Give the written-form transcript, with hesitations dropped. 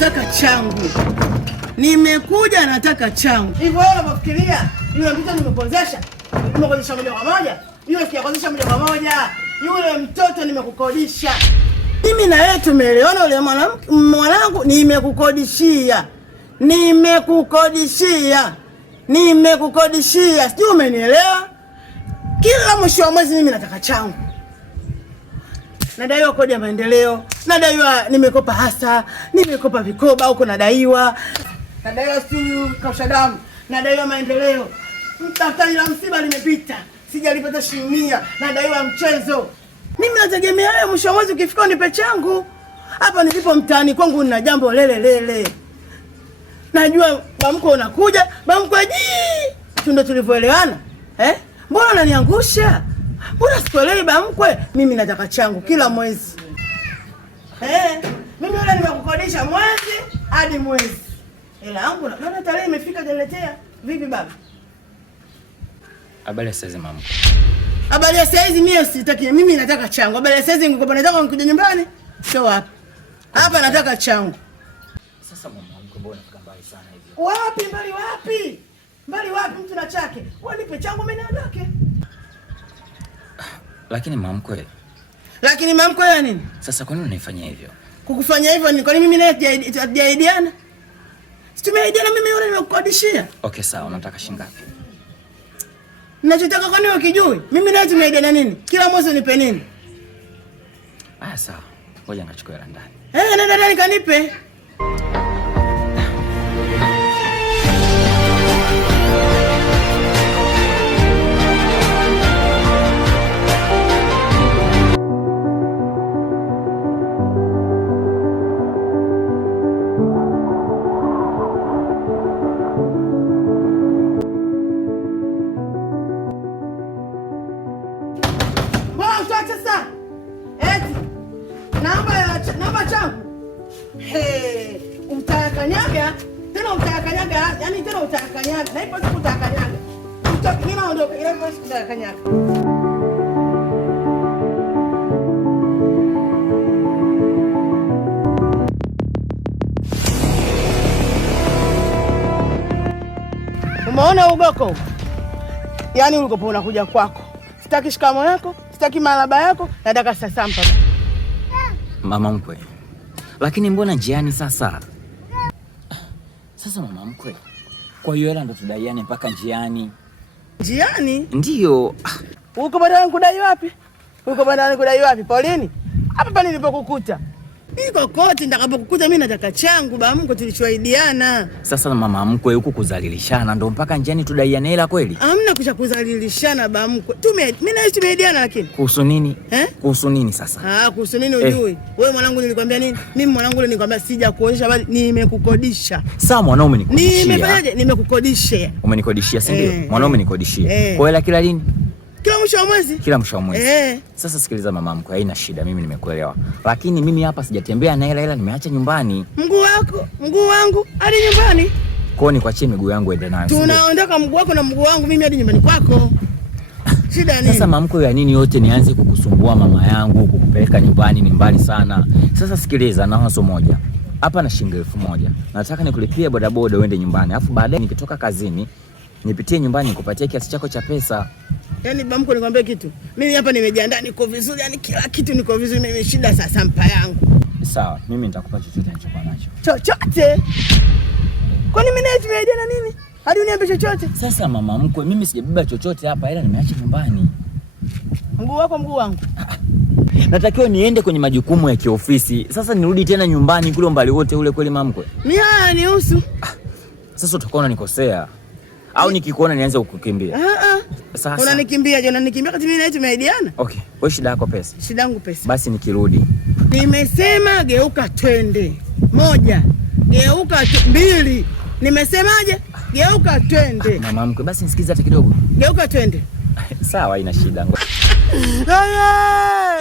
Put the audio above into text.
nataka changu. Nimekuja nataka changu. Hivyo wewe unafikiria yule mtoto nimekozesha? Nimekodisha moja kwa moja? Yule sijakodisha moja kwa moja. Yule mtoto nimekukodisha. Mimi na wewe tumeelewana, yule mwanangu nimekukodishia. Nimekukodishia. Sijui umenielewa? Kila mwisho wa mwezi mimi nataka changu. Nadaiwa kodi ya maendeleo, nadaiwa nimekopa hasa, nimekopa vikoba huko nadaiwa. Nadaiwa siu kausha damu, nadaiwa maendeleo. Daftari la msiba limepita, sijalipata shilingi 100, nadaiwa mchezo. Mimi nategemea wewe mwisho wa mwezi ukifika unipe changu. Hapa nilipo mtaani kwangu nina jambo lele. Najua bamko unakuja, bamko ndio tulivyoelewana. Mbona unaniangusha? Mbona sikuelewi bamkwe? Mimi nataka changu kila mwezi. Mimi yule nimekukodisha mwezi hadi mwezi. Hela yangu naona tarehe imefika jaletea. Vipi baba? Habari ya saizi mama. Habari ya saizi mimi sitaki. Mimi nataka changu. Habari ya saizi ningekuwa nataka nikuja nyumbani. Sio hapa. Hapa nataka changu. Sasa mama, mbona unafika mbali sana hivi? Wapi mbali wapi? Mbali wapi mtu na chake? Wewe nipe changu mimi niondoke. Lakini mamkwe. Lakini mamkwe ya nini? Sasa kwa nini unanifanyia hivyo? Kukufanya hivyo ni kwa nini mimi naye hajaidiana? Si tumeidiana mimi yule nimekukodishia. Okay sawa, unataka shilingi ngapi? Ninachotaka kwani wewe ukijui? Mimi naye tumeidiana nini? Kila mwezi unipe nini? Sawa. Ngoja ngachukue hela ndani. Nenda ndani kanipe. Sasa eti naomba changu. Utakanyaga tena, yani tena utakanyaga. Na ipo siku utakanyaga. Mimi naondoka, ile ipo siku utakanyaga. Umeona ugoko? Yaani ulikopo unakuja kwako. Sitaki shikamo yako, sitaki malaba yako, nataka sasampa. Mama mkwe. Lakini mbona njiani sasa? Sasa mama mkwe. Kwa hiyo hela ndo tudaiane mpaka njiani. Njiani? Ndio. Uko bandani kudai wapi? Paulini? Hapa pale nilipokukuta. Niko kote nitakapokukuta mimi nataka changu bamko tulichoidiana. Sasa mama mkwe huku kuzalilishana ndo mpaka njiani tudaiane hela kweli? Hamna kusha kuzalilishana bamko. Mimi na tumeidiana lakini. Kuhusu nini? Kuhusu nini sasa? Kuhusu nini ujui? Wewe mwanangu nilikwambia nini? Mimi mwanangu nilikwambia sija kuonyesha bali nimekukodisha. Sawa mwanaume nikodishia. Nimefanyaje? Nimekukodishia. Umenikodishia si ndio? Mwanaume nikodishia. Kwa hela kila lini? Kila mwisho wa mwezi. Sasa sikiliza mama mkwe, haina shida, mimi nimekuelewa. Lakini mimi hapa sijatembea na hela nimeacha nyumbani. Mguu wangu hadi nyumbani. Kwa nini kuachie miguu yangu ende nayo? Tunaondoka mguu wako na mguu wangu mimi hadi nyumbani kwako. Shida nini? Sasa mama mkwe, ya nini yote nianze kukusumbua mama yangu kukupeleka nyumbani, ni mbali sana. Sasa sikiliza, na wazo moja. Hapa na shilingi 1000. Nataka nikulipie bodaboda uende nyumbani. Alafu baadaye nikitoka kazini nipitie nyumbani nikupatie kiasi chako cha pesa. Yaani bamko nikwambie kitu. Mimi hapa nimejiandaa, niko vizuri, yani kila kitu niko vizuri, mimi shida sasa mpa yangu. Sawa, mimi nitakupa chochote nilichokuwa nacho. Chochote? Kwani mimi naye tumeidiana nini? Hadi uniambie chochote? Sasa mama mkwe, mimi sijabeba chochote hapa, ila nimeacha nyumbani. Mguu wako mguu wangu. Natakiwa niende kwenye majukumu ya kiofisi. Sasa nirudi tena nyumbani kule mbali wote ule kweli mama mkwe? Mimi nihusu. Sasa utakuwa unanikosea. Au nikikuona nianze kukukimbia? Sasa unanikimbia, unanikimbia kati mimi na tumeidiana? Okay. Wewe shida yako pesa? Shida yangu pesa. Basi nikirudi. Nimesema geuka twende. 1. Geuka 2. Nimesemaje? Geuka twende. Mama mkwe, basi nisikize hata kidogo. Geuka twende. Sawa, ina shida. Gaya!